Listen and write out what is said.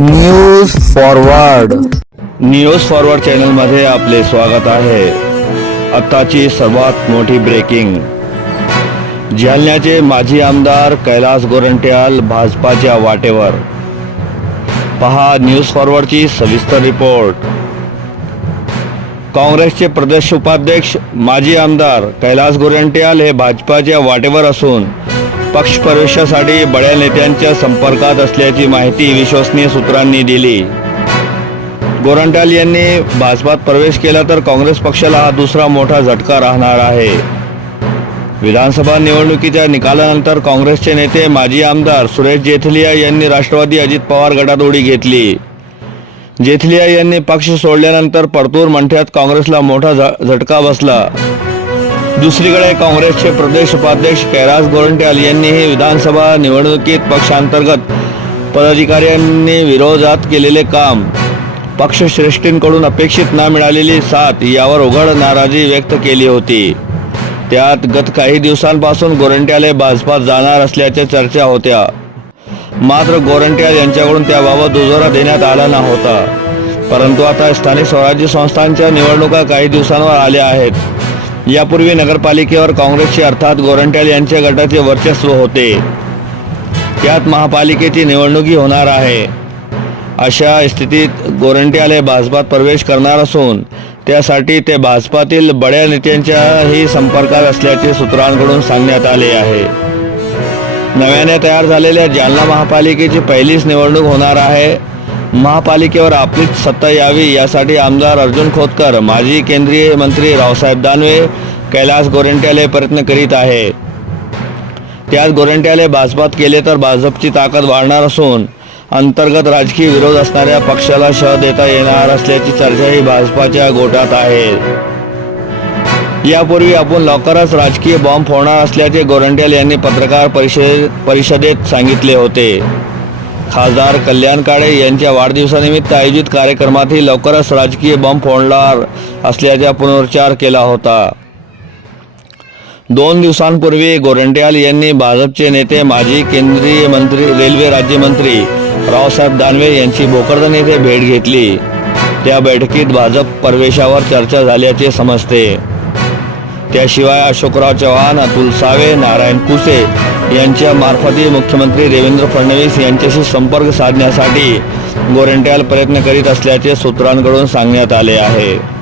News forward news forward चॅनलमध्ये आपले स्वागत आहे. आत्ताची सर्वात मोठी ब्रेकिंग जालन्याचे माजी आमदार कैलास गोरंट्याल भाजपाच्या वाटेवर. पहा न्यूज फॉरवर्डची सविस्तर रिपोर्ट काँग्रेसचे प्रदेश उपाध्यक्ष माजी आमदार कैलास गोरंट्याल हे भाजपाच्या वाटेवर असून पक्ष प्रवेशासाठी बड्या नेत्यांच्या संपर्कात असल्याची माहिती विश्वसनीय सूत्रांनी दिली. गोरंट्याल यांनी भाजपात प्रवेश केला तर काँग्रेस पक्षाला हा दुसरा मोठा झटका राहणार आहे. विधानसभा निवडणुकीच्या निकालानंतर काँग्रेसचे नेते माजी आमदार सुरेश जेथलिया यांनी राष्ट्रवादी अजित पवार गटात उडी घेतली. जेथलिया यांनी पक्ष सोडल्यानंतर परतूर मंठ्यात काँग्रेसला मोठा झ- झटका बसला. दुसरीकडे काँग्रेसचे प्रदेश उपाध्यक्ष कैलास गोरंट्याल यांनीही विधानसभा निवडणुकीत पक्षांतर्गत पदाधिकाऱ्यांनी विरोधात केलेले काम. पक्षश्रेष्ठींकडून अपेक्षित न मिळालेली साथ यावर उघड नाराजी व्यक्त केली होती. त्यात गत काही दिवसांपासून गोरंट्याल हे भाजपात जाणार असल्याच्या चर्चा होत्या. मात्र गोरंट्याल यांच्याकडून त्याबाबत दुजोरा देण्यात आला नव्हता. परंतु आता स्थानिक स्वराज्य संस्थांच्या निवडणुका काही दिवसांवर आल्या आहेत. यापूर्वी नगरपालिकेवर काँग्रेसचे अर्थात गोरंट्याल यांच्या गटाचे वर्चस्व होते. त्यात महापालिकेची निवडणुकी होणार आहे. अशा स्थितीत गोरंट्याल हे भाजपात प्रवेश करणार असून त्यासाठी ते भाजपातील बड्या नेत्यांच्याही संपर्कात असल्याचे सूत्रांकडून सांगण्यात आले आहे. नव्याने तयार झालेल्या जालना महापालिकेची पहिलीच निवडणूक होणार आहे. महापालिकेवर आपलीच सत्ता यावी यासाठी आमदार अर्जुन खोतकर माजी केंद्रीय मंत्री रावसाहेब दानवे कैलास गोरंट्याले प्रयत्न करीत आहे. त्यात गोरंट्याले भाजपात केले तर भाजपची ताकद वाढणार असून अंतर्गत राजकीय विरोध असणाऱ्या पक्षाला शह देता येणार असल्याची चर्चाही भाजपाच्या गोटात आहे. यापूर्वी आपण लवकरच राजकीय बॉम्ब फोडणार असल्याचे गोरंट्याल यांनी पत्रकार परिषद परिषदेत सांगितले होते. खासदार कल्याण काळे यांच्या वाढदिवसानिमित्त आयोजित कार्यक्रमातही लवकरच राजकीय बॉम्ब फोडणार असल्याचा पुनरुच्चार केला होता. दोन दिवसांपूर्वी गोरंट्याल यांनी भाजपचे नेते माजी केंद्रीय मंत्री रेल्वे राज्यमंत्री रावसाहेब दानवे यांची भोकरदन येथे भेट घेतली. त्या बैठकीत भाजप प्रवेशावर चर्चा झाल्याचे समजते. त्याशिवाय अशोकराव चव्हाण अतुल सावे नारायण कुसे यांच्या मार्फतही मुख्यमंत्री देवेंद्र फडणवीस यांच्याशी संपर्क साधण्यासाठी गोरंट्याल प्रयत्न करीत असल्याचे सूत्रांकडून सांगण्यात आले आहे.